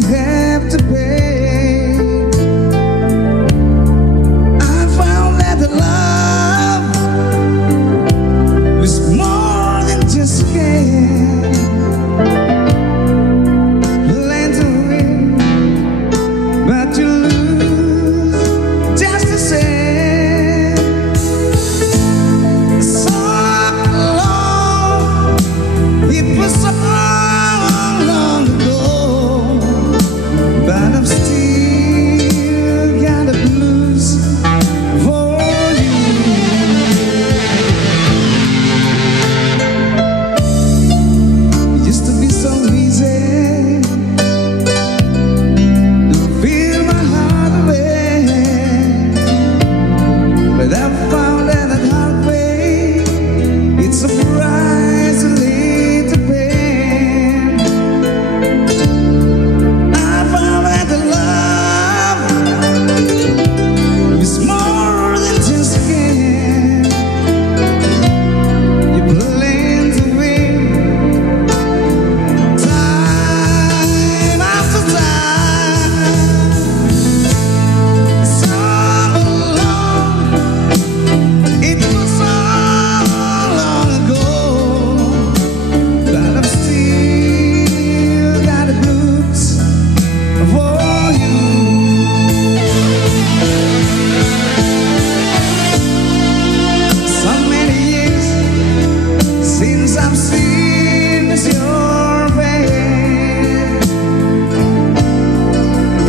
to have to pay. I found that the love was more than just a game. Learn to win, but you lose just the same. So long, it was so long ago, but I'm still got the blues for you. It used to be so easy to feel my heart away, but I found that the hard way, it's a price to need to pay. I found that the love is more than just a game. You plan to win time after time. So long, it was so long ago, but I'm still got the blues for you. So many years since I've seen your face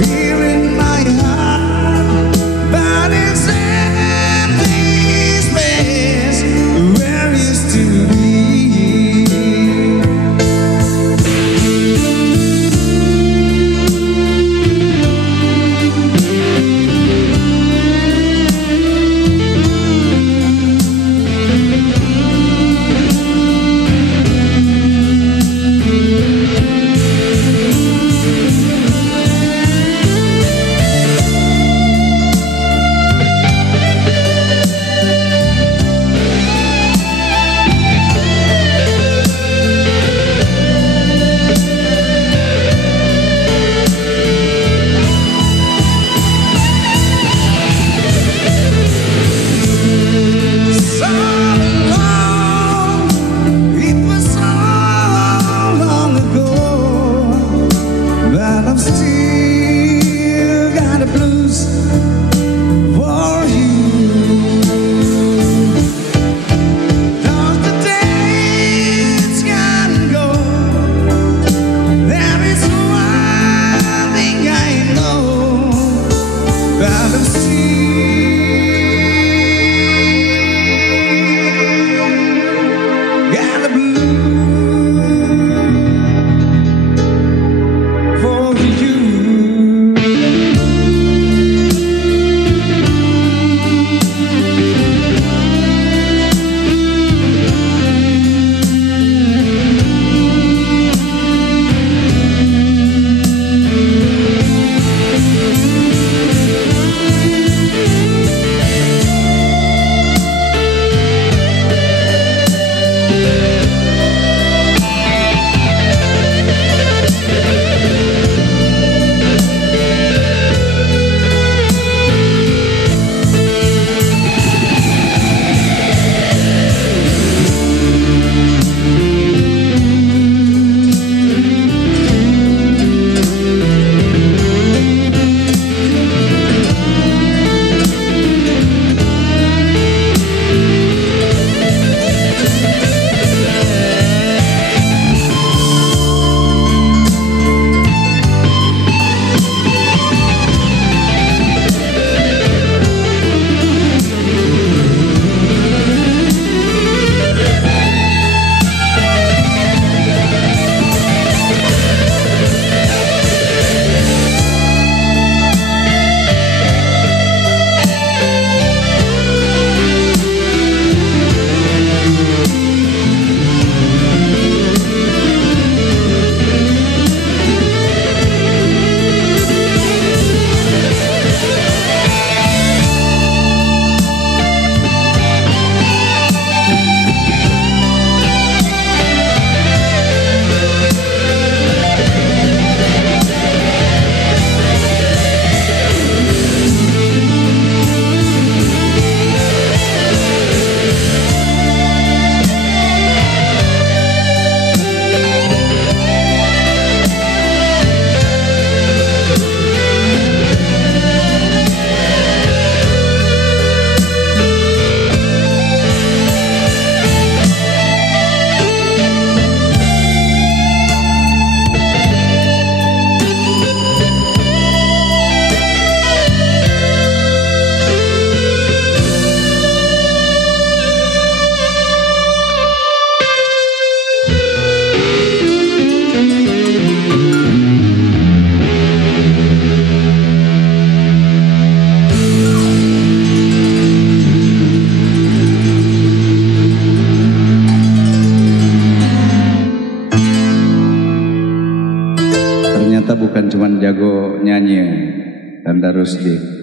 here in my heart, but it's empty space where it used to be. So long, it was so long ago, but I'm still got the blues for you. 'Cause the days can go. There is one thing I know, but I'm still got the blue for you. Ternyata bukan cuma jago nyanyi Tanda Rusdi.